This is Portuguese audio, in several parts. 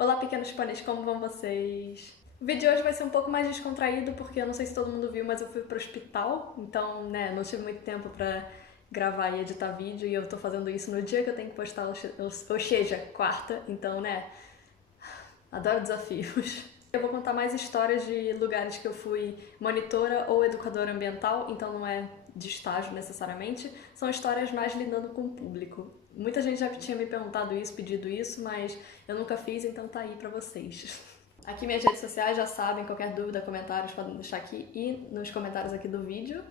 Olá, pequenos pôneis, como vão vocês? O vídeo de hoje vai ser um pouco mais descontraído, porque eu não sei se todo mundo viu, mas eu fui pro hospital, então, não tive muito tempo pra gravar e editar vídeo, e eu tô fazendo isso no dia que eu tenho que postar, ou seja, quarta, então, adoro desafios. Eu vou contar mais histórias de lugares que eu fui monitora ou educadora ambiental, então não é de estágio necessariamente, são histórias mais lidando com o público. Muita gente já tinha me perguntado isso, pedido isso, mas eu nunca fiz, então tá aí pra vocês. Aqui minhas redes sociais já sabem, qualquer dúvida, comentários podem deixar aqui e nos comentários aqui do vídeo.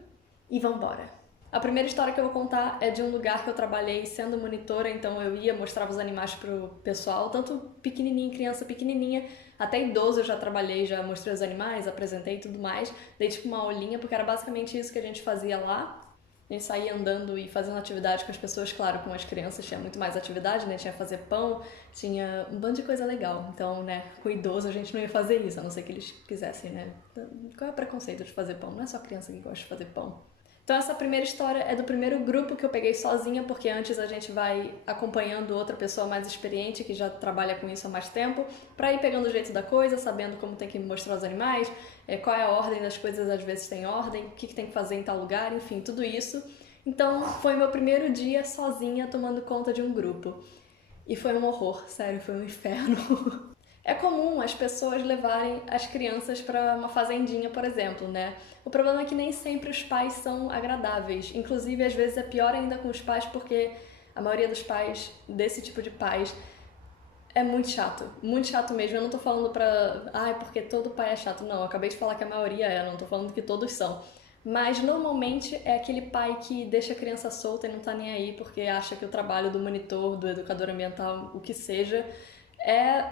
E vambora! A primeira história que eu vou contar é de um lugar que eu trabalhei sendo monitora, então eu ia mostrar os animais pro pessoal, tanto pequenininho, criança pequenininha, até idoso eu já trabalhei, já mostrei os animais, apresentei e tudo mais, dei tipo uma aulinha, porque era basicamente isso que a gente fazia lá. A gente saía andando e fazendo atividade com as pessoas, claro, com as crianças tinha muito mais atividade, né? Tinha fazer pão, tinha um bando de coisa legal. Então, com idoso a gente não ia fazer isso, a não ser que eles quisessem, né? Qual é o preconceito de fazer pão? Não é só criança que gosta de fazer pão. Então essa primeira história é do primeiro grupo que eu peguei sozinha, porque antes a gente vai acompanhando outra pessoa mais experiente, que já trabalha com isso há mais tempo, pra ir pegando o jeito da coisa, sabendo como tem que mostrar os animais, qual é a ordem das coisas, às vezes tem ordem, o que tem que fazer em tal lugar, enfim, tudo isso. Então foi meu primeiro dia sozinha tomando conta de um grupo. E foi um horror, sério, foi um inferno. É comum as pessoas levarem as crianças para uma fazendinha, por exemplo, né? O problema é que nem sempre os pais são agradáveis. Inclusive, às vezes é pior ainda com os pais, porque a maioria dos pais, desse tipo de pais, é muito chato mesmo. Eu não tô falando porque todo pai é chato. Não, eu acabei de falar que a maioria é, não tô falando que todos são. Mas normalmente é aquele pai que deixa a criança solta e não tá nem aí porque acha que o trabalho do monitor, do educador ambiental, o que seja, é,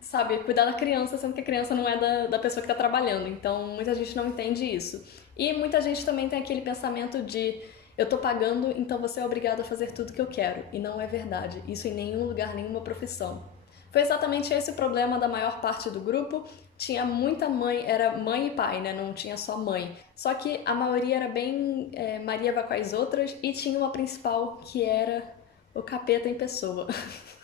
sabe, cuidar da criança, sendo que a criança não é da pessoa que tá trabalhando. Então muita gente não entende isso. E muita gente também tem aquele pensamento de eu tô pagando, então você é obrigado a fazer tudo que eu quero. E não é verdade. Isso em nenhum lugar, nenhuma profissão. Foi exatamente esse o problema da maior parte do grupo. Tinha muita mãe, era mãe e pai, né? Não tinha só mãe. Só que a maioria era bem Maria vai com as outras e tinha uma principal que era o capeta em pessoa.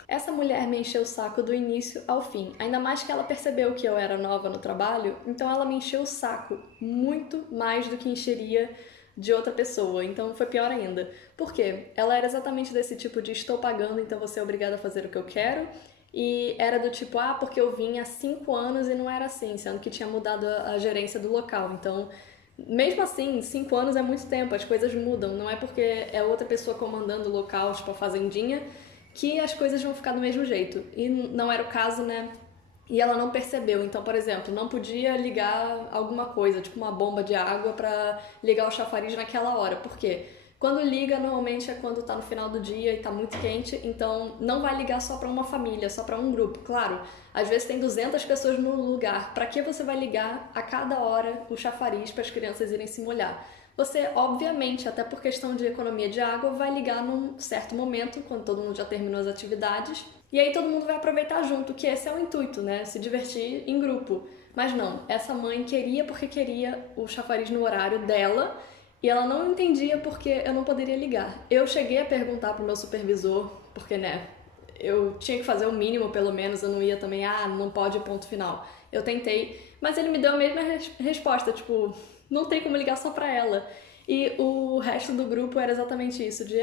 Essa mulher me encheu o saco do início ao fim, ainda mais que ela percebeu que eu era nova no trabalho, então ela me encheu o saco muito mais do que encheria de outra pessoa, então foi pior ainda. Por quê? Ela era exatamente desse tipo de estou pagando, então você é obrigada a fazer o que eu quero, e era do tipo, porque eu vim há 5 anos e não era assim, sendo que tinha mudado a gerência do local, então mesmo assim, 5 anos é muito tempo, as coisas mudam, não é porque é outra pessoa comandando o local, tipo a fazendinha, que as coisas vão ficar do mesmo jeito. E não era o caso, né? E ela não percebeu. Então, por exemplo, não podia ligar alguma coisa, tipo uma bomba de água pra ligar o chafariz naquela hora. Por quê? Quando liga, normalmente é quando tá no final do dia e tá muito quente, então não vai ligar só pra uma família, só pra um grupo. Claro, às vezes tem 200 pessoas no lugar. Pra que você vai ligar a cada hora o chafariz para as crianças irem se molhar? Você, obviamente, até por questão de economia de água, vai ligar num certo momento, quando todo mundo já terminou as atividades, e aí todo mundo vai aproveitar junto, que esse é o intuito, né? Se divertir em grupo. Mas não, essa mãe queria porque queria o chafariz no horário dela, e ela não entendia porque eu não poderia ligar. Eu cheguei a perguntar pro meu supervisor, porque, eu tinha que fazer o mínimo, pelo menos, eu não ia também, não pode, ponto final. Eu tentei, mas ele me deu a mesma resposta, tipo, não tem como ligar só pra ela. E o resto do grupo era exatamente isso, de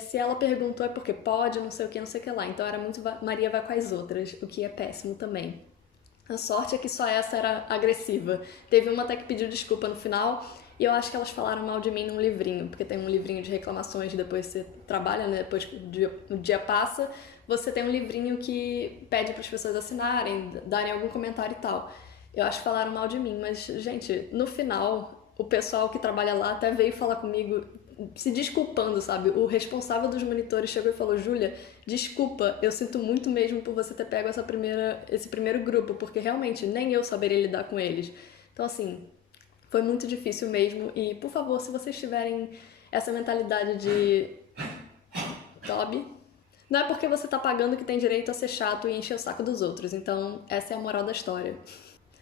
se ela perguntou é porque pode, não sei o que lá. Então era muito Maria vai com as outras, o que é péssimo também. A sorte é que só essa era agressiva. Teve uma até que pediu desculpa no final, e eu acho que elas falaram mal de mim num livrinho, porque tem um livrinho de reclamações, depois você trabalha, né? Depois que o dia passa, você tem um livrinho que pede para as pessoas assinarem, darem algum comentário e tal. Eu acho que falaram mal de mim, mas, gente, no final, o pessoal que trabalha lá até veio falar comigo, se desculpando, sabe? O responsável dos monitores chegou e falou: Júlia, desculpa, eu sinto muito mesmo por você ter pego esse primeiro grupo, porque realmente nem eu saberia lidar com eles. Então, assim, foi muito difícil mesmo. E, por favor, se vocês tiverem essa mentalidade de Toby, não é porque você tá pagando que tem direito a ser chato e encher o saco dos outros. Então, essa é a moral da história.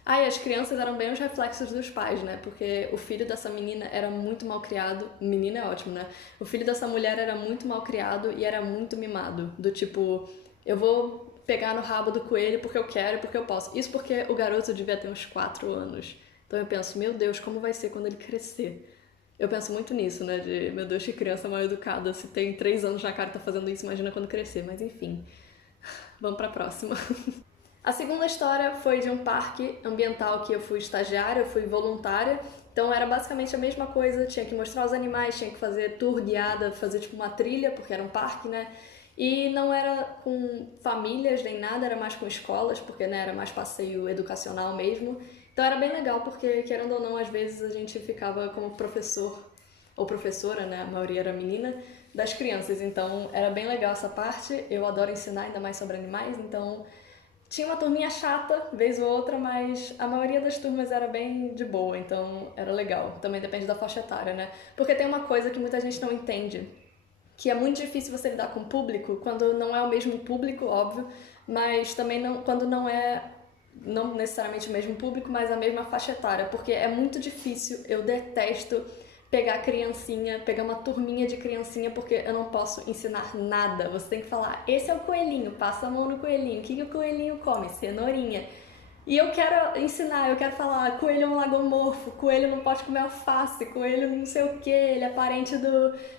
E as crianças eram bem os reflexos dos pais, né? Porque o filho dessa menina era muito mal criado. Menina é ótimo, né? O filho dessa mulher era muito mal criado e era muito mimado. Do tipo, eu vou pegar no rabo do coelho porque eu quero e porque eu posso. Isso porque o garoto devia ter uns 4 anos. Então eu penso, meu Deus, como vai ser quando ele crescer? Eu penso muito nisso, né? De, meu Deus, que criança mal educada. Se tem 3 anos na cara e tá fazendo isso, imagina quando crescer. Mas enfim, vamos pra próxima. A segunda história foi de um parque ambiental que eu fui estagiária, eu fui voluntária. Então era basicamente a mesma coisa, tinha que mostrar os animais, tinha que fazer tour guiada, fazer tipo uma trilha, porque era um parque, né? E não era com famílias nem nada, era mais com escolas, porque né, era mais passeio educacional mesmo. Então era bem legal, porque querendo ou não, às vezes a gente ficava como professor ou professora, né? A maioria era menina, das crianças. Então era bem legal essa parte. Eu adoro ensinar ainda mais sobre animais, então tinha uma turminha chata, vez ou outra, mas a maioria das turmas era bem de boa, então era legal. Também depende da faixa etária, né? Porque tem uma coisa que muita gente não entende, que é muito difícil você lidar com o público quando não é o mesmo público, óbvio, mas também não, quando não necessariamente o mesmo público, mas a mesma faixa etária, porque é muito difícil, eu detesto pegar criancinha, pegar uma turminha de criancinha, porque eu não posso ensinar nada. Você tem que falar, esse é o coelhinho, passa a mão no coelhinho, o que o coelhinho come? Cenourinha. E eu quero ensinar, eu quero falar, coelho é um lagomorfo, coelho não pode comer alface, coelho não sei o que, ele é parente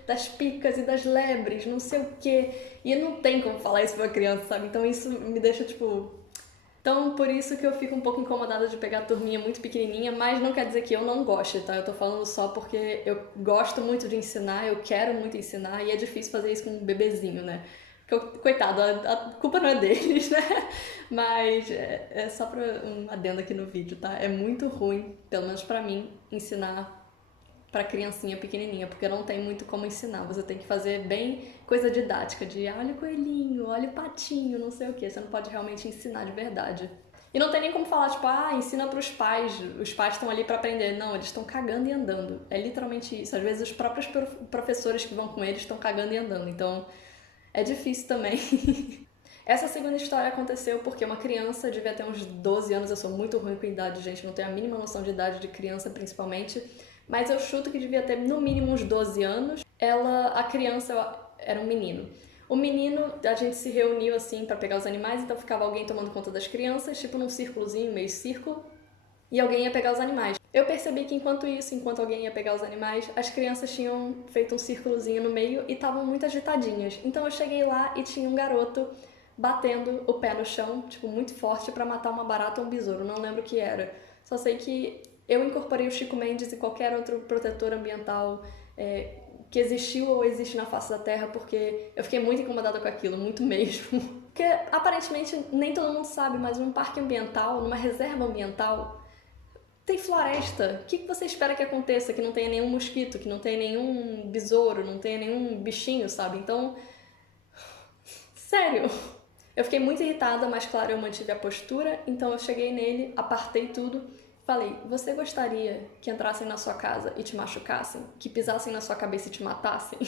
das picas e das lebres, não sei o que. E não tem como falar isso pra criança, sabe? Então isso me deixa, tipo... Então, por isso que eu fico um pouco incomodada de pegar a turminha muito pequenininha, mas não quer dizer que eu não goste, tá? Eu tô falando só porque eu gosto muito de ensinar, eu quero muito ensinar, e é difícil fazer isso com um bebezinho, né? Coitado, a culpa não é deles, né? Mas é só pra um adendo aqui no vídeo, tá? É muito ruim, pelo menos pra mim, ensinar pra criancinha pequenininha, porque não tem muito como ensinar. Você tem que fazer bem coisa didática, de olha o coelhinho, olha o patinho, não sei o que. Você não pode realmente ensinar de verdade. E não tem nem como falar, tipo, ensina pros pais, os pais estão ali pra aprender. Não, eles estão cagando e andando. É literalmente isso. Às vezes os próprios professores que vão com eles estão cagando e andando. Então, é difícil também. Essa segunda história aconteceu porque uma criança devia ter uns 12 anos, eu sou muito ruim com idade, gente, não tenho a mínima noção de idade de criança, principalmente, mas eu chuto que devia ter no mínimo uns 12 anos. A criança era um menino. O menino, a gente se reuniu assim pra pegar os animais, então ficava alguém tomando conta das crianças, tipo num círculozinho, meio círculo, e alguém ia pegar os animais. Eu percebi que enquanto alguém ia pegar os animais, as crianças tinham feito um círculozinho no meio e estavam muito agitadinhas. Então eu cheguei lá e tinha um garoto batendo o pé no chão, tipo, muito forte pra matar uma barata ou um besouro, não lembro o que era. Só sei que eu incorporei o Chico Mendes e qualquer outro protetor ambiental que existiu ou existe na face da Terra, porque eu fiquei muito incomodada com aquilo, muito mesmo. Porque aparentemente nem todo mundo sabe, mas num parque ambiental, numa reserva ambiental, tem floresta. O que você espera que aconteça? Que não tenha nenhum mosquito, que não tenha nenhum besouro, não tenha nenhum bichinho, sabe? Então, sério. Eu fiquei muito irritada, mas claro, eu mantive a postura, então eu cheguei nele, apartei tudo, falei, você gostaria que entrassem na sua casa e te machucassem? Que pisassem na sua cabeça e te matassem?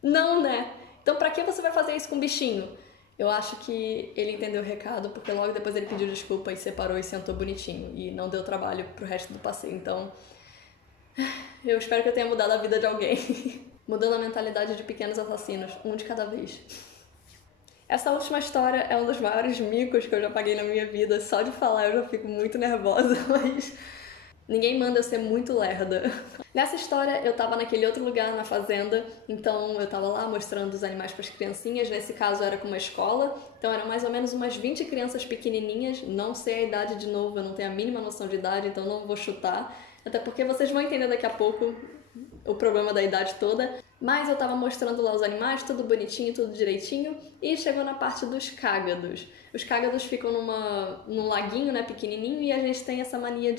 Não, né? Então pra que você vai fazer isso com um bichinho? Eu acho que ele entendeu o recado, porque logo depois ele pediu desculpa e separou e sentou bonitinho, e não deu trabalho pro resto do passeio, então... Eu espero que eu tenha mudado a vida de alguém. Mudando a mentalidade de pequenos assassinos, um de cada vez. Essa última história é um dos maiores micos que eu já paguei na minha vida. Só de falar eu já fico muito nervosa, mas ninguém manda eu ser muito lerda. Nessa história eu tava naquele outro lugar, na fazenda, então eu tava lá mostrando os animais para as criancinhas. Nesse caso era com uma escola, então eram mais ou menos umas 20 crianças pequenininhas. Não sei a idade de novo, eu não tenho a mínima noção de idade, então não vou chutar. Até porque vocês vão entender daqui a pouco o problema da idade toda. Mas eu tava mostrando lá os animais, tudo bonitinho, tudo direitinho, e chegou na parte dos cágados. Os cágados ficam num laguinho, né, pequenininho, e a gente tem essa mania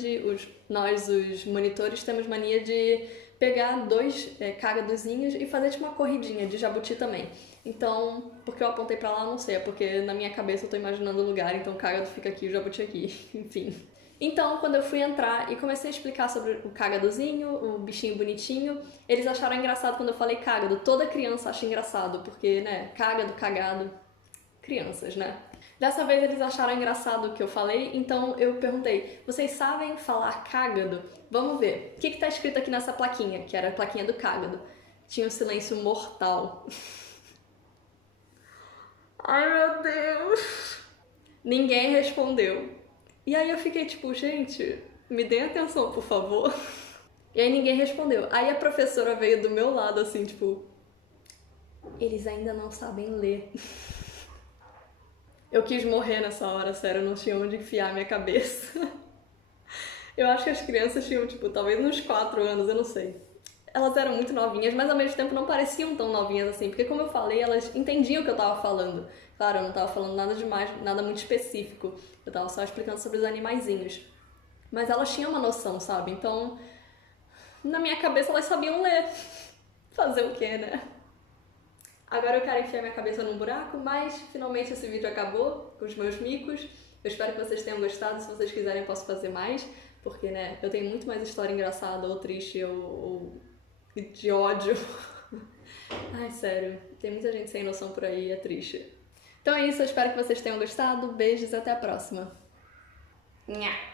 nós, os monitores, temos mania de pegar 2 cágadozinhos e fazer tipo uma corridinha de jabuti também. Então, porque eu apontei pra lá, não sei, é porque na minha cabeça eu tô imaginando o lugar, então o cágado fica aqui, o jabuti aqui, enfim. Então, quando eu fui entrar e comecei a explicar sobre o cágadozinho, o bichinho bonitinho, eles acharam engraçado quando eu falei cágado. Toda criança acha engraçado, porque, né, cágado, cagado, crianças, né? Dessa vez eles acharam engraçado o que eu falei, então eu perguntei, vocês sabem falar cágado? Vamos ver. O que tá escrito aqui nessa plaquinha, que era a plaquinha do cágado? Tinha um silêncio mortal. Ai, meu Deus. Ninguém respondeu. E aí eu fiquei tipo, gente, me deem atenção, por favor. E aí ninguém respondeu. Aí a professora veio do meu lado assim, tipo, eles ainda não sabem ler. Eu quis morrer nessa hora, sério, eu não tinha onde enfiar minha cabeça. Eu acho que as crianças tinham, tipo, talvez uns 4 anos, eu não sei. Elas eram muito novinhas, mas ao mesmo tempo não pareciam tão novinhas assim, porque como eu falei, elas entendiam o que eu tava falando. Claro, eu não tava falando nada demais, nada muito específico. Eu tava só explicando sobre os animaizinhos. Mas elas tinham uma noção, sabe? Então, na minha cabeça elas sabiam ler. Fazer o quê, né? Agora eu quero enfiar minha cabeça num buraco, mas finalmente esse vídeo acabou com os meus micos. Eu espero que vocês tenham gostado. Se vocês quiserem, eu posso fazer mais, porque, né, eu tenho muito mais história engraçada ou triste ou de ódio. Ai, sério, tem muita gente sem noção por aí, é triste. Então é isso, eu espero que vocês tenham gostado. Beijos e até a próxima. Nha!